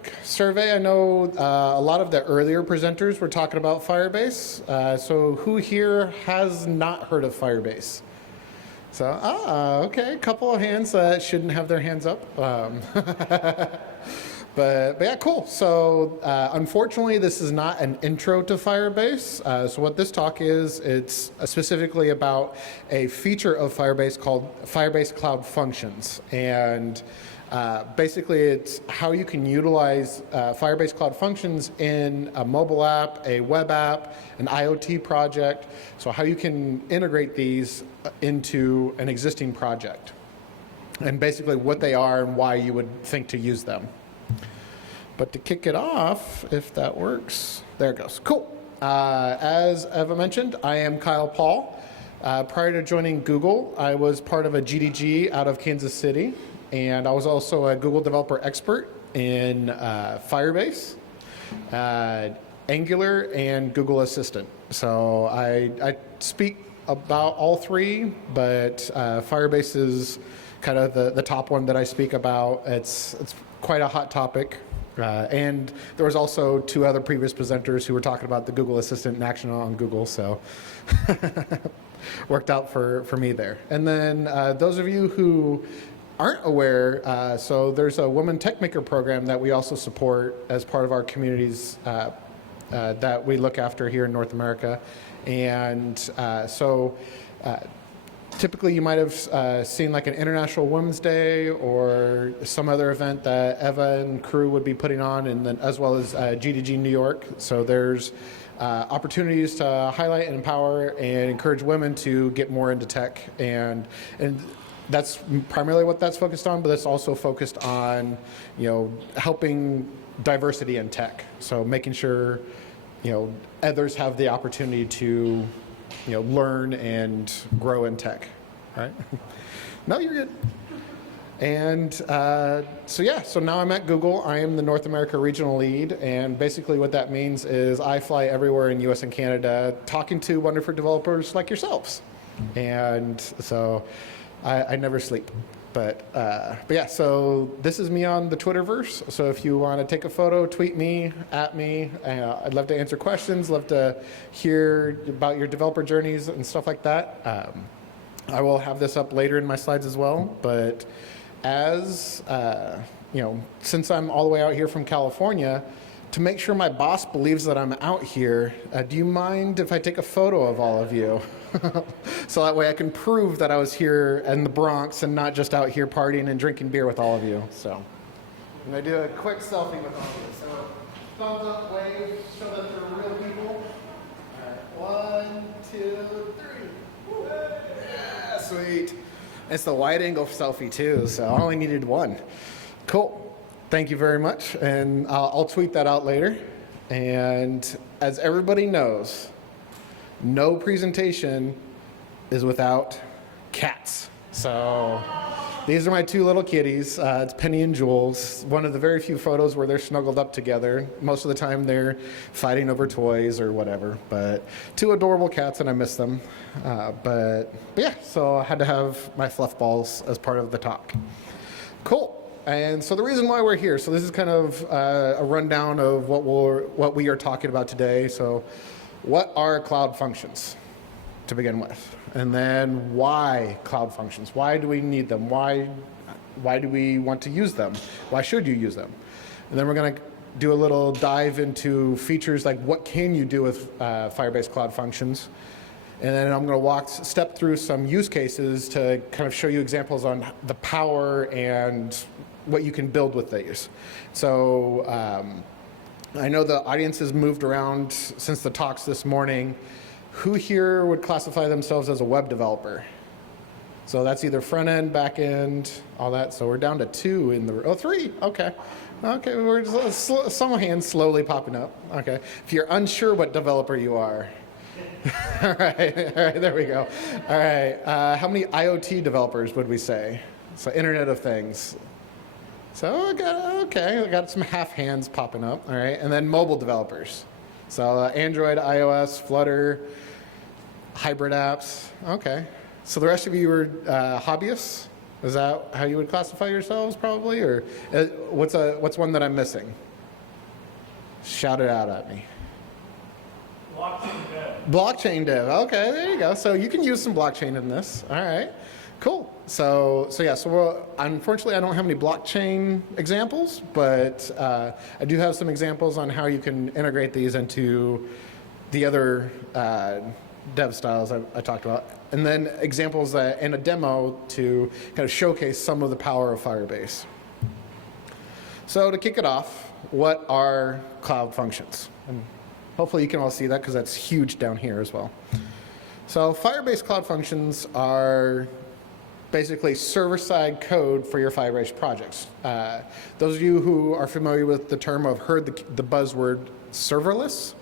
quick survey. I know a lot of the earlier presenters were talking about Firebase. So who here has not heard of Firebase? So, okay, a couple of hands that shouldn't have their hands up. But yeah, cool. So unfortunately, this is not an intro to Firebase. So what this talk is, it's specifically about a feature of Firebase called Firebase Cloud Functions. And basically, it's how you can utilize Firebase Cloud Functions in a mobile app, a web app, an IoT project. So how you can integrate these into an existing project. And basically what they are and why you would think to use them. But to kick it off, if that works, there it goes. Cool. As Eva mentioned, I am Kyle Paul. Prior to joining Google, I was part of a GDG out of Kansas City, and I was also a Google developer expert in Firebase, Angular, and Google Assistant. So I speak about all three, but Firebase is kind of the top one that I speak about. It's quite a hot topic. And there was also two other previous presenters who were talking about the Google Assistant in action on Google, so worked out for me there. And then those of you who aren't aware, so there's a Women Tech Maker program that we also support as part of our communities that we look after here in North America. And typically you might have seen like an International Women's Day or some other event that Eva and crew would be putting on, and then as well as GDG New York. So there's opportunities to highlight and empower and encourage women to get more into tech. And that's primarily what that's focused on, but it's also focused on, helping diversity in tech. So making sure, others have the opportunity to learn and grow in tech, right? No, you're good. And so now I'm at Google. I am the North America regional lead, and basically what that means is I fly everywhere in US and Canada talking to wonderful developers like yourselves. And so I never sleep. But yeah, so this is me on the Twitterverse. So if you want to take a photo, tweet me, at me. I'd love to answer questions, love to hear about your developer journeys and stuff like that. I will have this up later in my slides as well. But as, since I'm all the way out here from California, to make sure my boss believes that I'm out here, do you mind if I take a photo of all of you? So that way I can prove that I was here in the Bronx and not just out here partying and drinking beer with all of you. So I'm going to do a quick selfie with all of you. So thumbs up, wave, show that they're real people. All right, 1, 2, 3. Woo. Yeah, sweet. It's the wide angle selfie too, so I only needed one. Cool. Thank you very much, and I'll tweet that out later. And as everybody knows, no presentation is without cats. So these are my two little kitties. It's Penny and Jules. One of the very few photos where they're snuggled up together. Most of the time they're fighting over toys or whatever. But two adorable cats, and I miss them. But yeah, so I had to have my fluff balls as part of the talk. Cool. And so the reason why we're here, so this is kind of a rundown of what we are talking about today. So what are cloud functions to begin with? And then why cloud functions? Why do we need them? Why do we want to use them? Why should you use them? And then we're going to do a little dive into features like what can you do with Firebase Cloud Functions. And then I'm going to step through some use cases to kind of show you examples on the power and what you can build with these. So I know the audience has moved around since the talks this morning. Who here would classify themselves as a web developer? So that's either front end, back end, all that. So we're down to 2 in the, 3, okay. Okay, we're just, some hands slowly popping up. Okay, if you're unsure what developer you are. All right, there we go. All right, how many IoT developers would we say? So Internet of Things. So I got some half hands popping up. All right, and then mobile developers. So Android, iOS, Flutter, hybrid apps. Okay, so the rest of you are hobbyists. Is that how you would classify yourselves, probably, or what's one that I'm missing? Shout it out at me. Blockchain dev. Blockchain dev. Okay, there you go. So you can use some blockchain in this. All right, cool. So unfortunately, I don't have any blockchain examples, but I do have some examples on how you can integrate these into the other dev styles I talked about, and then examples and a demo to kind of showcase some of the power of Firebase. So to kick it off, what are cloud functions? And hopefully you can all see that because that's huge down here as well. So Firebase Cloud Functions are basically server-side code for your Firebase projects. Those of you who are familiar with the term have heard the buzzword serverless.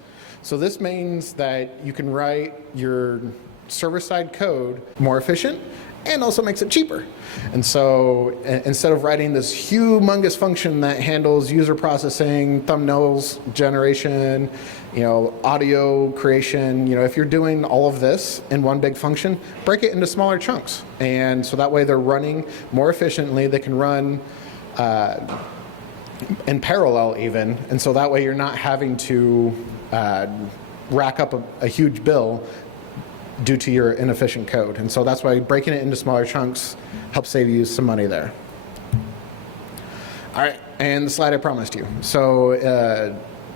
So this means that you can write your server-side code more efficient and also makes it cheaper. And so instead of writing this humongous function that handles user processing, thumbnails generation, audio creation, if you're doing all of this in one big function, break it into smaller chunks. And so that way they're running more efficiently. They can run in parallel even. And so that way you're not having to rack up a huge bill due to your inefficient code. And so that's why breaking it into smaller chunks helps save you some money there. All right, and the slide I promised you. So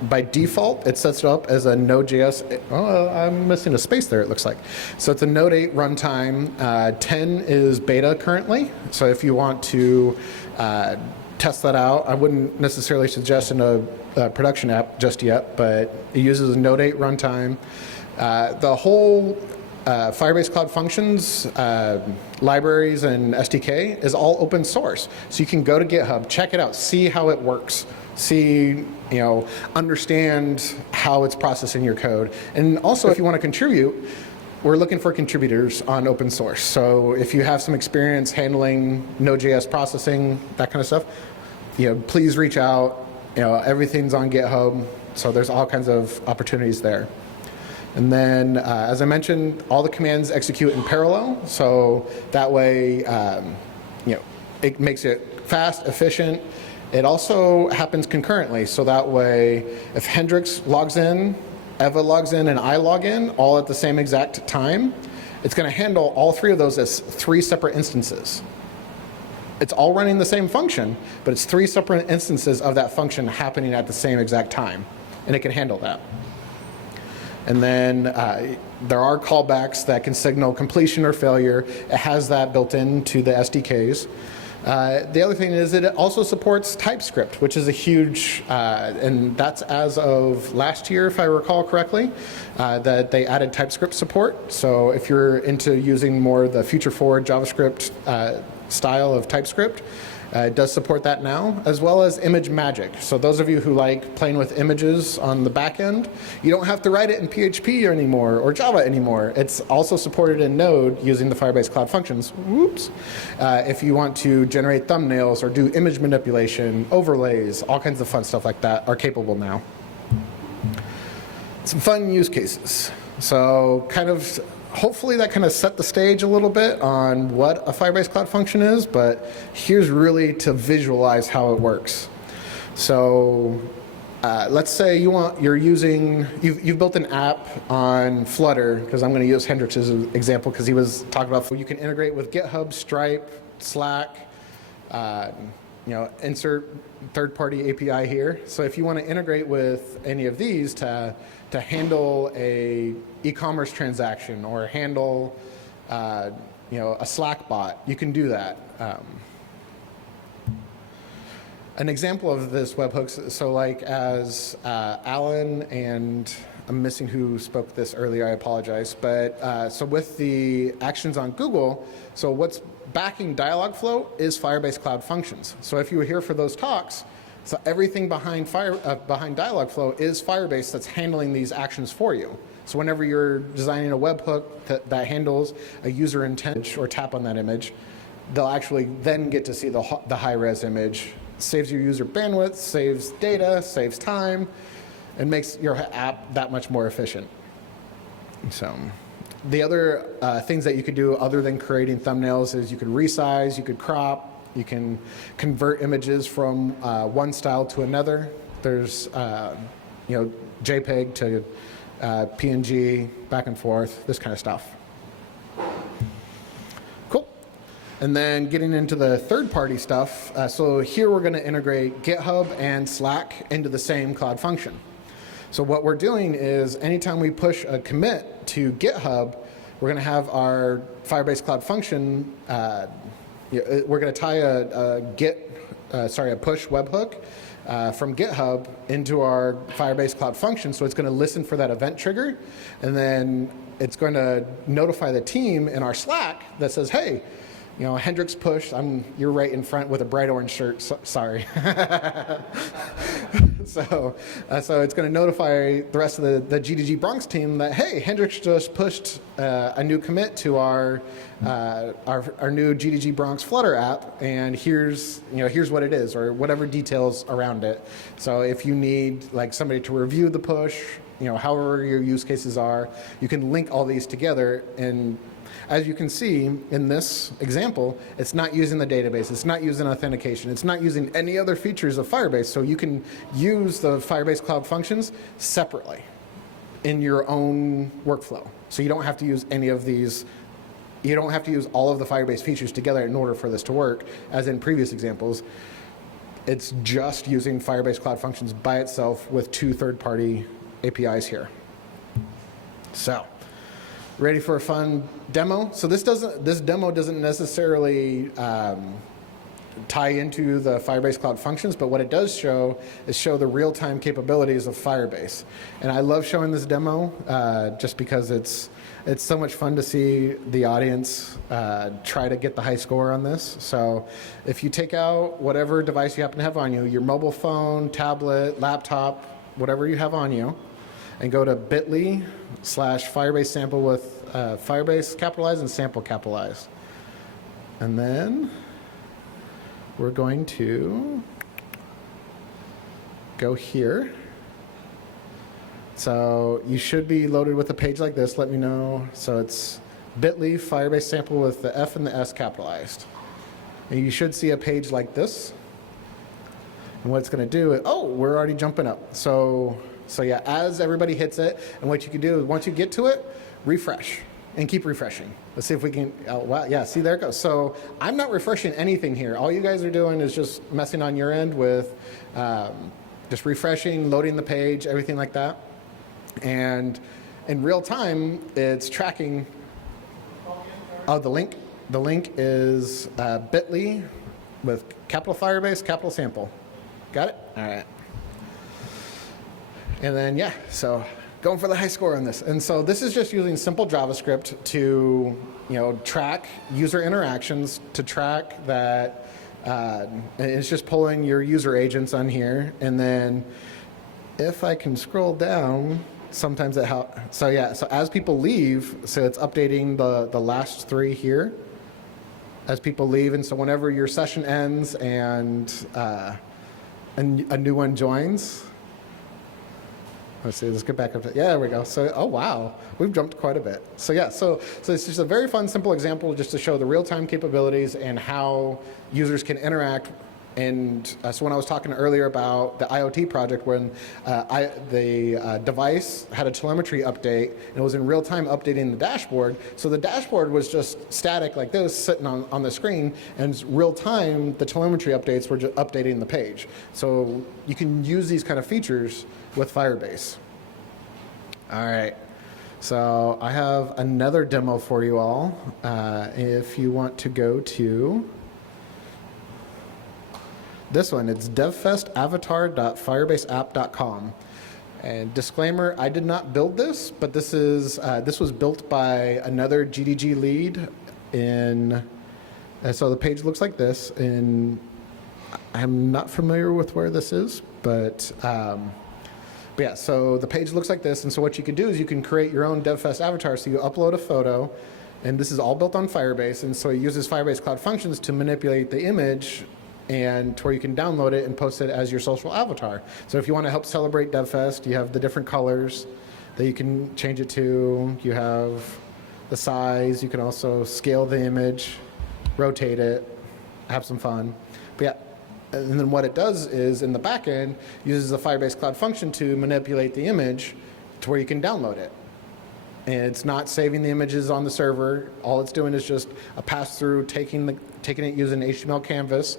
by default, it sets it up as a Node.js. Oh, I'm missing a space there, it looks like. So it's a Node 8 runtime. 10 is beta currently. So if you want to test that out, I wouldn't necessarily suggest in a production app just yet, but it uses a Node 8 runtime. The whole Firebase Cloud Functions, libraries, and SDK is all open source. So you can go to GitHub, check it out, see how it works, understand how it's processing your code. And also, if you want to contribute, we're looking for contributors on open source. So if you have some experience handling Node.js processing, that kind of stuff, please reach out. Everything's on GitHub, so there's all kinds of opportunities there. And then, as I mentioned, all the commands execute in parallel, so that way, it makes it fast, efficient. It also happens concurrently, so that way, if Hendrix logs in, Eva logs in, and I log in, all at the same exact time, it's going to handle all three of those as 3 separate instances. It's all running the same function, but it's 3 separate instances of that function happening at the same exact time, and it can handle that. And then there are callbacks that can signal completion or failure. It has that built into the SDKs. The other thing is that it also supports TypeScript, which is a huge, and that's as of last year, if I recall correctly, that they added TypeScript support. So if you're into using more the future-forward JavaScript style of TypeScript, it does support that now, as well as image magic. So those of you who like playing with images on the back end, you don't have to write it in PHP anymore or Java anymore. It's also supported in Node using the Firebase Cloud Functions. Whoops. If you want to generate thumbnails or do image manipulation, overlays, all kinds of fun stuff like that are capable now. Some fun use cases. So hopefully that kind of set the stage a little bit on what a Firebase Cloud Function is, but here's really to visualize how it works. So let's say you've built an app on Flutter, because I'm going to use Hendrix as an example because he was talking about you can integrate with GitHub, Stripe, Slack, insert third-party API here. So if you want to integrate with any of these to handle a e-commerce transaction or handle a Slack bot, you can do that. An example of this webhooks, so like as Alan and I'm missing who spoke this earlier, I apologize, but so with the actions on Google, so what's backing Dialogflow is Firebase Cloud Functions. So if you were here for those talks, so everything behind Dialogflow is Firebase that's handling these actions for you. So whenever you're designing a webhook that handles a user intent or tap on that image, they'll actually then get to see the high-res image. Saves your user bandwidth, saves data, saves time, and makes your app that much more efficient. So the other things that you could do other than creating thumbnails is you could resize, you could crop, you can convert images from one style to another. There's JPEG to PNG, back and forth, this kind of stuff. Cool. And then getting into the third-party stuff, so here we're going to integrate GitHub and Slack into the same Cloud Function. So what we're doing is anytime we push a commit to GitHub, we're going to have our Firebase Cloud Function, we're going to tie a push webhook from GitHub into our Firebase Cloud Function. So it's going to listen for that event trigger, and then it's going to notify the team in our Slack that says, hey, Hendrix pushed. You're right in front with a bright orange shirt. Sorry. So it's going to notify the rest of the GDG Bronx team that, hey, Hendrix just pushed a new commit to our new GDG Bronx Flutter app, and here's what it is, or whatever details around it. So if you need somebody to review the push, however your use cases are, you can link all these together. And as you can see in this example, it's not using the database, it's not using authentication, it's not using any other features of Firebase, so you can use the Firebase Cloud Functions separately in your own workflow. So you don't have to use any of these, you don't have to use all of the Firebase features together in order for this to work, as in previous examples. It's just using Firebase Cloud Functions by itself with two third-party APIs here. So, ready for a fun demo? So this demo doesn't necessarily tie into the Firebase Cloud Functions, but what it does show is the real-time capabilities of Firebase. And I love showing this demo just because it's so much fun to see the audience try to get the high score on this. So if you take out whatever device you happen to have on you, your mobile phone, tablet, laptop, whatever you have on you, and go to bit.ly/Firebase sample with Firebase capitalized and sample capitalized. And then we're going to go here. So you should be loaded with a page like this. Let me know. So it's bit.ly Firebase sample with the F and the S capitalized. And you should see a page like this. And what it's going to do is, oh, we're already jumping up. So yeah, as everybody hits it, and what you can do is once you get to it, refresh and keep refreshing. Let's see if we can, oh, wow, yeah, see, there it goes. So I'm not refreshing anything here. All you guys are doing is just messing on your end with just refreshing, loading the page, everything like that. And in real time, it's tracking, oh, the link is bit.ly with capital Firebase, capital sample. Got it? All right. And then, yeah, so going for the high score on this. And so this is just using simple JavaScript to, track user interactions, to track that, and it's just pulling your user agents on here. And then if I can scroll down, sometimes it helps. So yeah, so as people leave, so it's updating the last three here as people leave. And so whenever your session ends and a new one joins, let's see, let's get back up to, yeah, there we go. So, oh wow, we've jumped quite a bit. So yeah, so it's just a very fun, simple example just to show the real-time capabilities and how users can interact. And so when I was talking earlier about the IoT project, when the device had a telemetry update, and it was in real time updating the dashboard. So the dashboard was just static like this, sitting on the screen, and real time, the telemetry updates were just updating the page. So you can use these kind of features with Firebase. All right. So I have another demo for you all. If you want to go to this one, it's devfestavatar.firebaseapp.com. And disclaimer, I did not build this, but this was built by another GDG lead and so the page looks like this. And I'm not familiar with where this is, but yeah, so the page looks like this. And so what you can do is you can create your own DevFest avatar. So you upload a photo, and this is all built on Firebase. And so it uses Firebase Cloud Functions to manipulate the image and to where you can download it and post it as your social avatar. So if you want to help celebrate DevFest, you have the different colors that you can change it to. You have the size. You can also scale the image, rotate it, have some fun. But yeah, And then what it does is, in the back end, uses the Firebase Cloud Function to manipulate the image to where you can download it. And it's not saving the images on the server. All it's doing is just a pass-through, taking it using HTML canvas,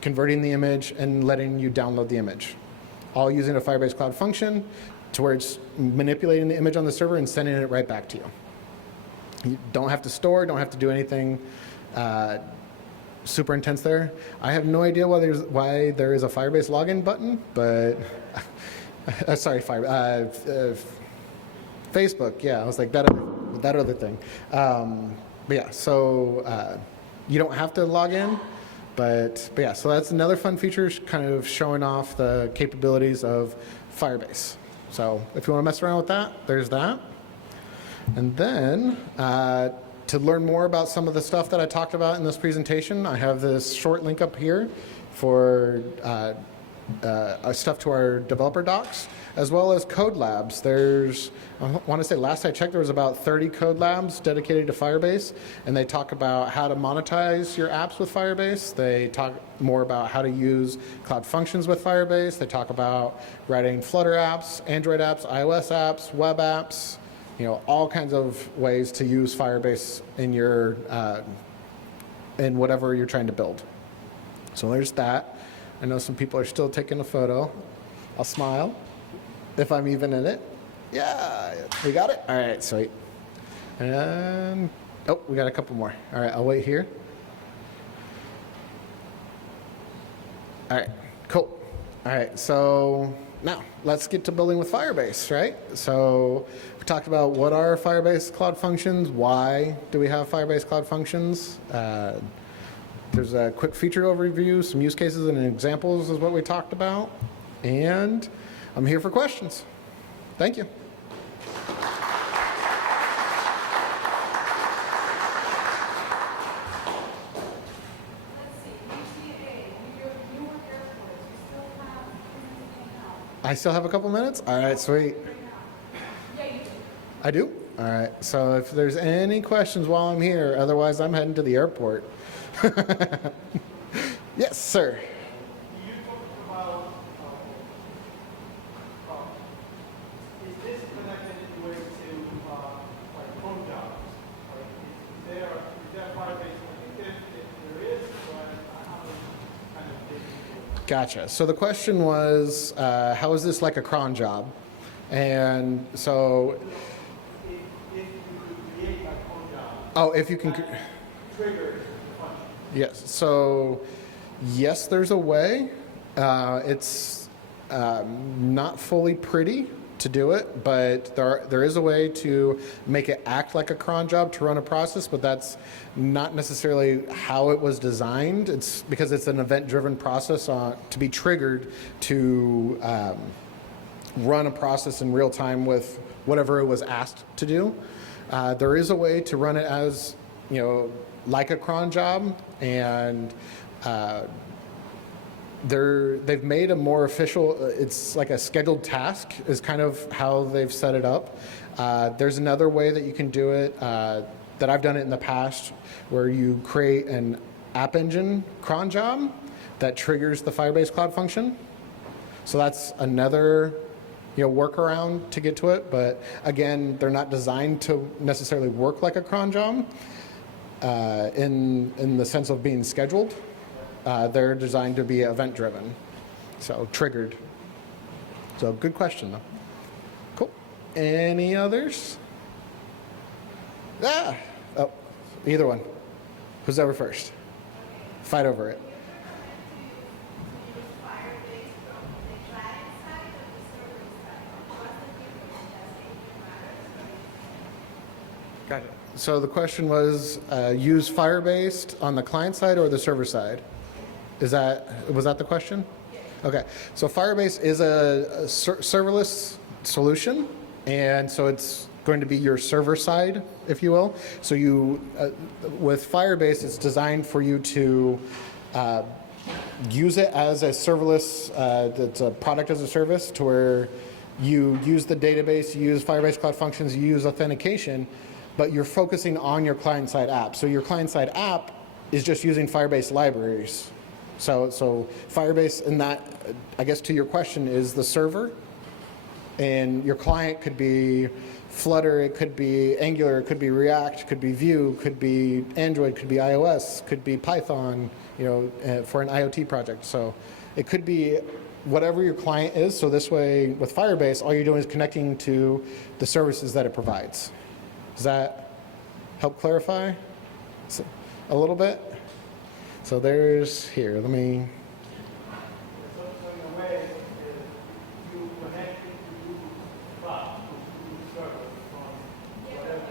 converting the image, and letting you download the image. All using a Firebase Cloud Function to where it's manipulating the image on the server and sending it right back to you. You don't have to store, don't have to do anything super intense there. I have no idea why there is a Firebase login button, but Facebook, yeah, I was like, that other thing. But yeah, so you don't have to log in, but yeah, so that's another fun feature, kind of showing off the capabilities of Firebase. So if you want to mess around with that, there's that. And then to learn more about some of the stuff that I talked about in this presentation, I have this short link up here for stuff to our developer docs, as well as code labs. I want to say last I checked, there was about 30 code labs dedicated to Firebase, and they talk about how to monetize your apps with Firebase. They talk more about how to use Cloud Functions with Firebase. They talk about writing Flutter apps, Android apps, iOS apps, web apps, all kinds of ways to use Firebase in your in whatever you're trying to build. So there's that. I know some people are still taking a photo. I'll smile if I'm even in it. Yeah, we got it? All right, sweet. And, we got a couple more. All right, I'll wait here. All right, cool. All right, so now let's get to building with Firebase, right? So we talked about what are Firebase Cloud Functions, why do we have Firebase Cloud Functions. There's a quick feature overview, some use cases and examples is what we talked about. And I'm here for questions. Thank you. I still have a couple minutes? All right, sweet. I do? All right, so if there's any questions while I'm here, otherwise I'm heading to the airport. Yes, sir. You talked about, is this connected in a way to like home jobs? Like, is there Firebase connected? If there is, how kind of thing? Gotcha. So the question was, how is this like a cron job? And so, If you could create like home jobs. oh, if you can. Trigger the function. Yes. So, yes, there's a way. It's not fully pretty to do it, but there is a way to make it act like a cron job to run a process, but that's not necessarily how it was designed. It's because it's an event-driven process to be triggered to run a process in real time with whatever it was asked to do. There is a way to run it as, like a cron job, and they've made a more official, it's like a scheduled task is kind of how they've set it up. There's another way that you can do it that I've done it in the past, where you create an app engine cron job that triggers the Firebase Cloud Function. So that's another workaround to get to it, but again, they're not designed to necessarily work like a cron job in the sense of being scheduled. They're designed to be event-driven, so triggered. So good question, though. Cool. Any others? Oh, either one. Who's ever first? Fight over it. Got it. So the question was, use Firebase on the client side or the server side? Was that the question? Okay. So Firebase is a serverless solution, and so it's going to be your server side, if you will. So with Firebase, it's designed for you to use it as a serverless, it's a product as a service, to where you use the database, you use Firebase Cloud Functions, you use authentication, but you're focusing on your client-side app. So your client-side app is just using Firebase libraries. So Firebase, in that, I guess to your question, is the server, and your client could be Flutter, it could be Angular, it could be React, could be Vue, could be Android, could be iOS, could be Python, for an IoT project. So it could be whatever your client is. So this way, with Firebase, all you're doing is connecting to the services that it provides. Does that help clarify a little bit? So there's here. Let me. So in a way, you connect it to Google Cloud, to Google server from whatever.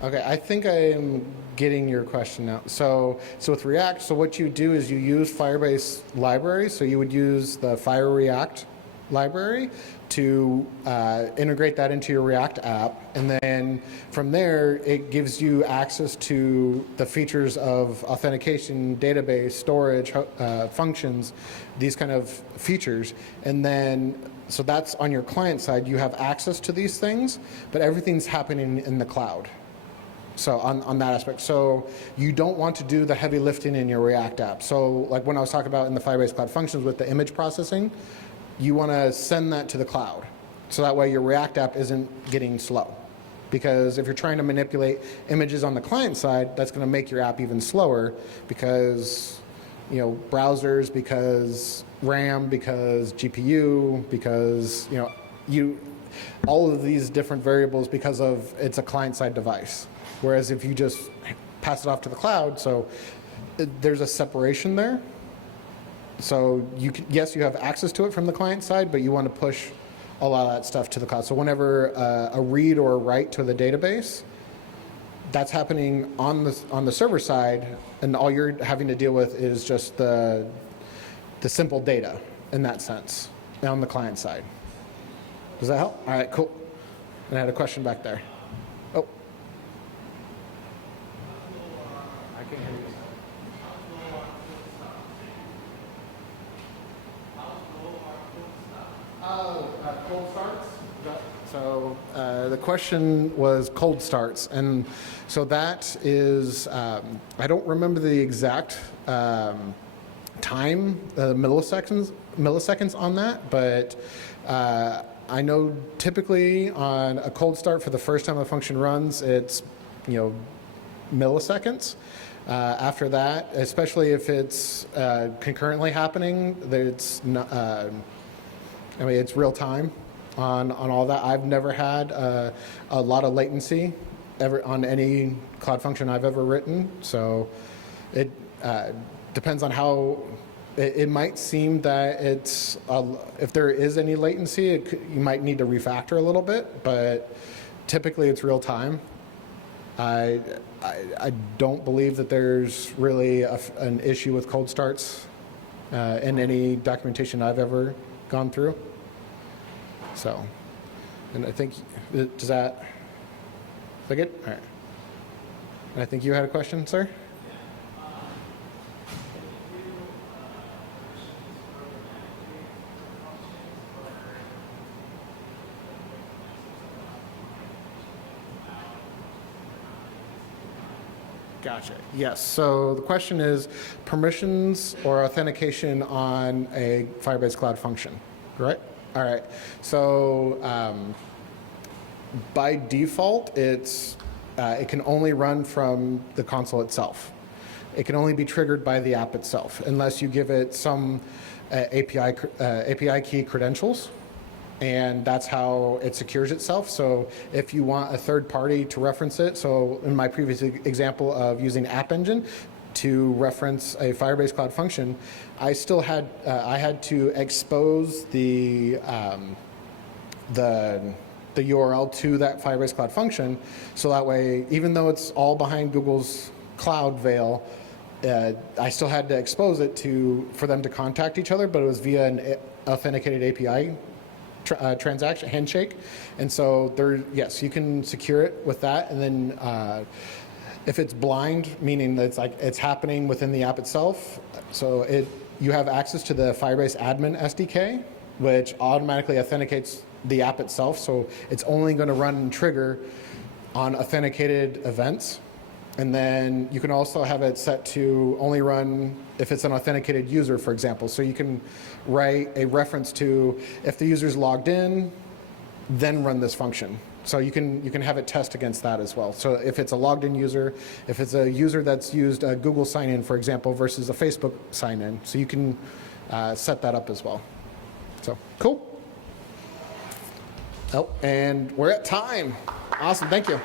Okay, I think I am getting your question now. So with React, so what you do is you use Firebase library. So you would use the Fire React library to integrate that into your React app. And then from there, it gives you access to the features of authentication, database, storage, functions, these kind of features. And then, so that's on your client side, you have access to these things, but everything's happening in the cloud. So on that aspect. So you don't want to do the heavy lifting in your React app. So like when I was talking about in the Firebase Cloud Functions with the image processing, you want to send that to the cloud. So that way your React app isn't getting slow. Because if you're trying to manipulate images on the client side, that's going to make your app even slower because, browsers, because RAM, because GPU, because, all of these different variables because of it's a client-side device. Whereas if you just pass it off to the cloud, so there's a separation there. So yes, you have access to it from the client side, but you want to push a lot of that stuff to the cloud. So whenever a read or a write to the database, that's happening on the server side, and all you're having to deal with is just the simple data in that sense on the client side. Does that help? All right, cool. And I had a question back there. Oh. I can't hear you. Cold starts? So the question was cold starts. And so that is, I don't remember the exact time, milliseconds on that, but I know typically on a cold start for the first time a function runs, it's milliseconds. After that, especially if it's concurrently happening, it's not, it's real time on all that. I've never had a lot of latency ever on any cloud function I've ever written. So it depends on how. It might seem that it's if there is any latency, you might need to refactor a little bit, but typically it's real time. I don't believe that there's really an issue with cold starts in any documentation I've ever gone through. So, and I think, is that good? All right. And I think you had a question, sir? Gotcha. Yes. So the question is permissions or authentication on a Firebase Cloud function, right? All right. So by default, it can only run from the console itself. It can only be triggered by the app itself, unless you give it some API key credentials. And that's how it secures itself. So if you want a third party to reference it, so in my previous example of using App Engine, to reference a Firebase Cloud function, I still had I had to expose the URL to that Firebase Cloud function, so that way, even though it's all behind Google's cloud veil, I still had to expose it for them to contact each other, but it was via an authenticated API transaction handshake, and so yes, you can secure it with that, and then if it's blind, meaning that it's happening within the app itself, so you have access to the Firebase admin SDK, which automatically authenticates the app itself, so it's only going to run and trigger on authenticated events. And then you can also have it set to only run if it's an authenticated user, for example. So you can write a reference to if the user's logged in, then run this function. So you can have it test against that as well. So if it's a logged in user, if it's a user that's used a Google sign in, for example, versus a Facebook sign in, so you can set that up as well. So cool. Oh, and we're at time. Awesome, thank you.